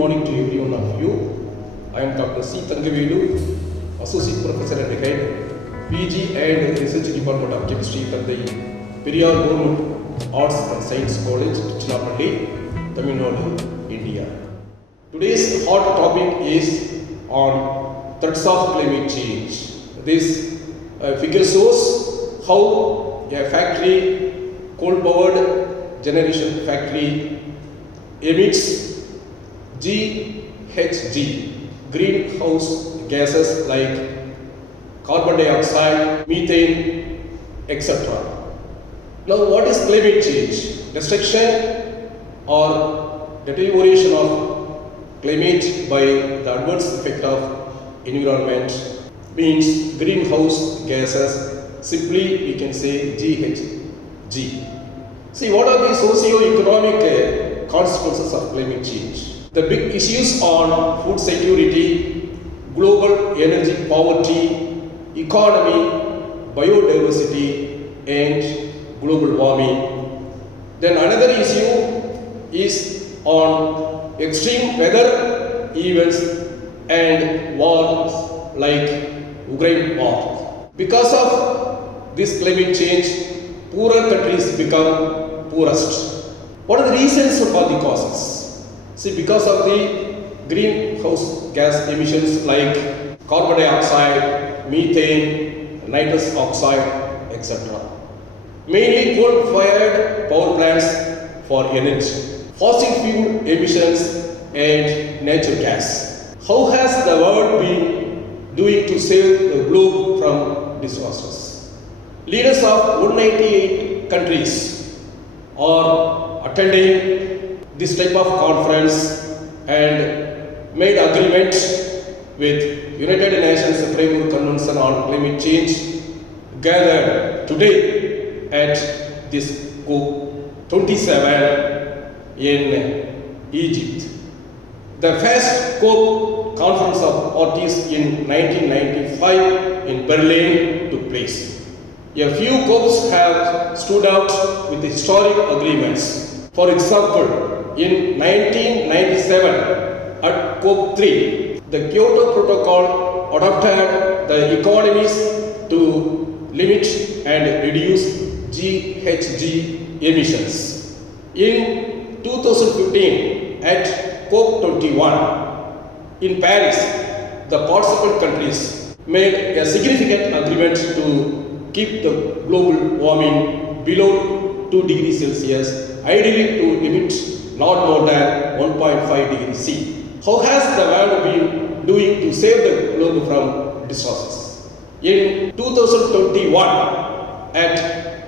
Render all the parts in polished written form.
morning to every one of you. I am Dr. C. Thangavelu, Associate Professor and Head, PG and Research Department of Chemistry from the Periyar Government Arts and Science College, Tiruchirappalli, Tamil Nadu, India. Today's hot topic is on threats of climate change. This figure shows how a factory, coal-powered generation factory, emits GHG, greenhouse gases like carbon dioxide, methane, etc. Now, what is climate change? Destruction or deterioration of climate by the adverse effect of environment means greenhouse gases. Simply, we can say GHG. See, what are the socio-economic consequences of climate change? The big issues on food security, global energy poverty, economy, biodiversity, and global warming. Then another issue is on extreme weather events and wars like Ukraine war. Because of this climate change, poorer countries become poorest. What are the reasons for the causes? See, because of the greenhouse gas emissions like carbon dioxide, methane, nitrous oxide, etc. Mainly coal-fired power plants for energy, fossil fuel emissions, and natural gas. How has the world been doing to save the globe from disasters? Leaders of 198 countries are attending this type of conference and made agreement with United Nations Framework Convention on Climate Change gathered today at this COP27 in Egypt. The first COP conference of parties in 1995 in Berlin took place. A few COPs have stood out with historic agreements. For example, in 1997 at COP3, the Kyoto Protocol adopted the economies to limit and reduce GHG emissions. In 2015 at COP21 in Paris, the participant countries made a significant agreement to keep the global warming below 2 degrees Celsius, ideally to limit not more than 1.5 degrees C. How has the world been doing to save the globe from disasters? In 2021 at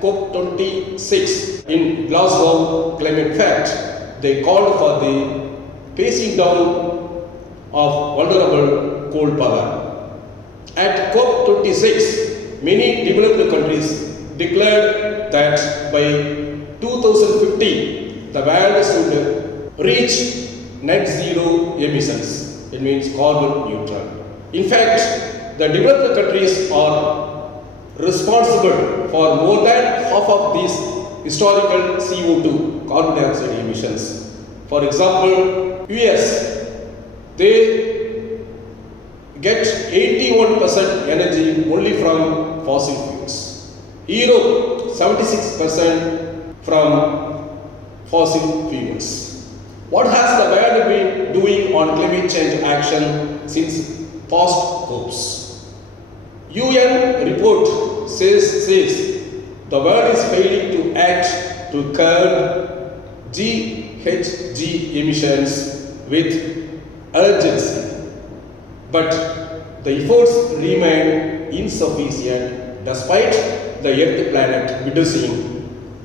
COP26 in Glasgow Climate Pact, they called for the phasing down of vulnerable coal power. At COP26, many developed countries declared that by 2050, the world should reach net zero emissions. It means carbon neutral. In fact, the developed countries are responsible for more than half of these historical CO2, carbon dioxide emissions. For example, US, they get 81% energy only from fossil fuels. Europe, 76% from fossil fuels. What has the world been doing on climate change action since past COPs? UN report says the world is failing to act to curb GHG emissions with urgency. But the efforts remain insufficient despite the Earth planet witnessing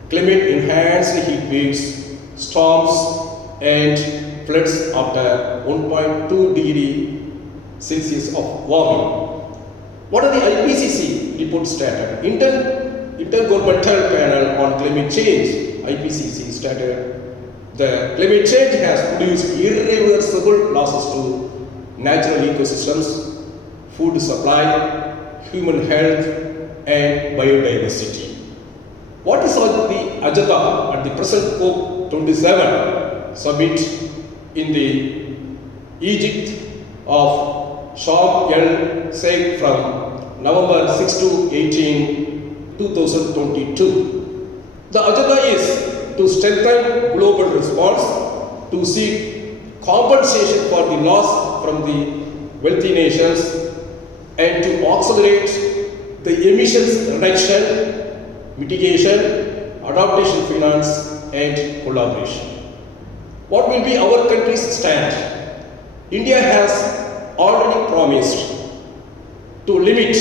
climate-enhanced heat waves, storms, and floods after 1.2 degree Celsius of warming. What are the IPCC report stated? Intergovernmental Panel on Climate Change, IPCC stated, the climate change has produced irreversible losses to natural ecosystems, food supply, human health, and biodiversity. What is on the agenda at the present COP27 summit in the Egypt of Sharm el Sheikh from November 6 to 18, 2022. The agenda is to strengthen global response, to seek compensation for the loss from the wealthy nations, and to accelerate the emissions reduction, mitigation, adaptation finance, and collaboration. What will be our country's stand? India has already promised to limit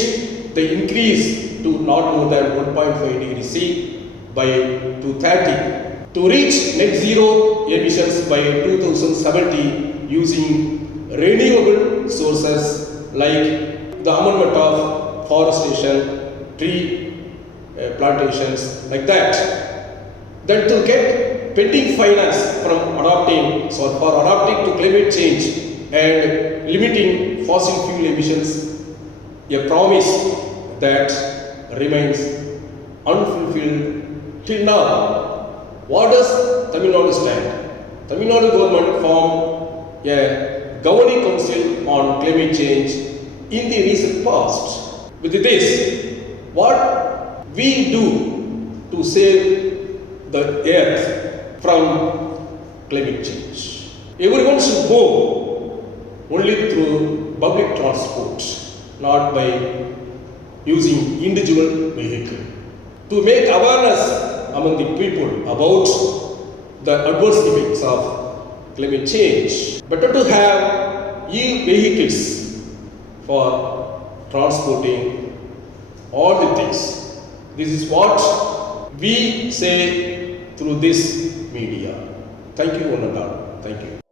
the increase to not more than 1.5 degrees C by 2030, to reach net zero emissions by 2070 using renewable sources like the amendment of forestation, tree plantations, like that. Then to get pending finance from adapting to climate change and limiting fossil fuel emissions, a promise that remains unfulfilled till now. What does Tamil Nadu stand? Tamil Nadu government formed a governing council on climate change in the recent past. With this, what we do to save the earth from climate change? Everyone should go only through public transport, not by using individual vehicle. To make awareness among the people about the adverse effects of climate change, better to have e-vehicles for transporting all the things. This is what we say through this media. Thank you, one and all. Thank you.